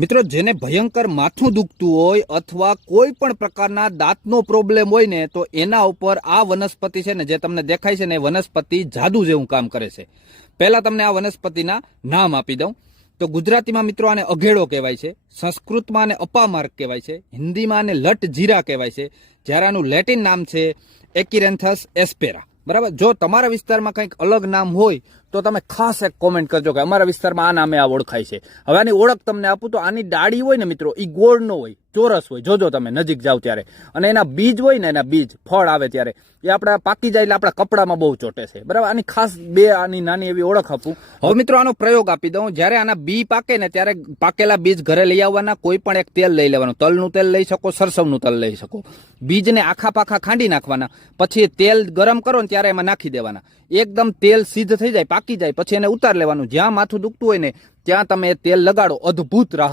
મિત્રો, જેને ભયંકર માથું દુખતું હોય અથવા કોઈ પણ પ્રકારના દાંતનો પ્રોબ્લેમ હોય ને, તો એના ઉપર આ વનસ્પતિ છે ને, જે તમને દેખાય છે ને, એ વનસ્પતિ જાદુ જેવું કામ કરે છે. પહેલા તમને આ વનસ્પતિના નામ આપી દઉં. તો ગુજરાતીમાં મિત્રો આને અઘેડો કહેવાય છે, સંસ્કૃતમાં આને અપામાર્ક કહેવાય છે, હિન્દીમાં આને લટ જીરા કહેવાય છે. જ્યારે આનું લેટિન નામ છે, એકિરેન્થસ એસ્પેરા. બરાબર? જો તમારા વિસ્તારમાં કંઈક અલગ નામ હોય, તો તમે ખાસ એક કોમેન્ટ કરજો કે અમારા વિસ્તારમાં આ નામે આ ઓળખાય છે. હવે આની ઓળખ તમને આપું તો આની ડાળી હોય ને મિત્રો એ ગોળ ન હોય. ચોરસ હોય. જોજો તમે, નજીક જાઓ ત્યારે. અને એના બીજ હોય ને, એના બીજ, ફળ આવે ત્યારે. એ આપણા પાકી જાય એટલે આપણા કપડામાં બહુ ચોટે છે. બરાબર? આની ખાસ બે આની નાની એવી ઓળખ આપું. હવે મિત્રો આનો પ્રયોગ આપી દઉં. જ્યારે આના બી પાકે ને, ત્યારે પાકેલા બીજ ઘરે લઈ આવવાના. કોઈ પણ એક તેલ લઈ લેવાનું. તલનું તેલ લઈ શકો, સરસવનું તેલ લઈ શકો. બીજને આખા પાખા ખાંડી નાખવાના. પછી તેલ ગરમ કરો ને, ત્યારે એમાં નાખી દેવાના. એકદમ તેલ સિદ્ધ થઈ જાય, પાકી જાય. પછી એને ઉતાર લેવાનું. જ્યાં માથું દુખતું હોય ને, ત્યાં તમે તેલ લગાડો. અદ્ભુત રાહત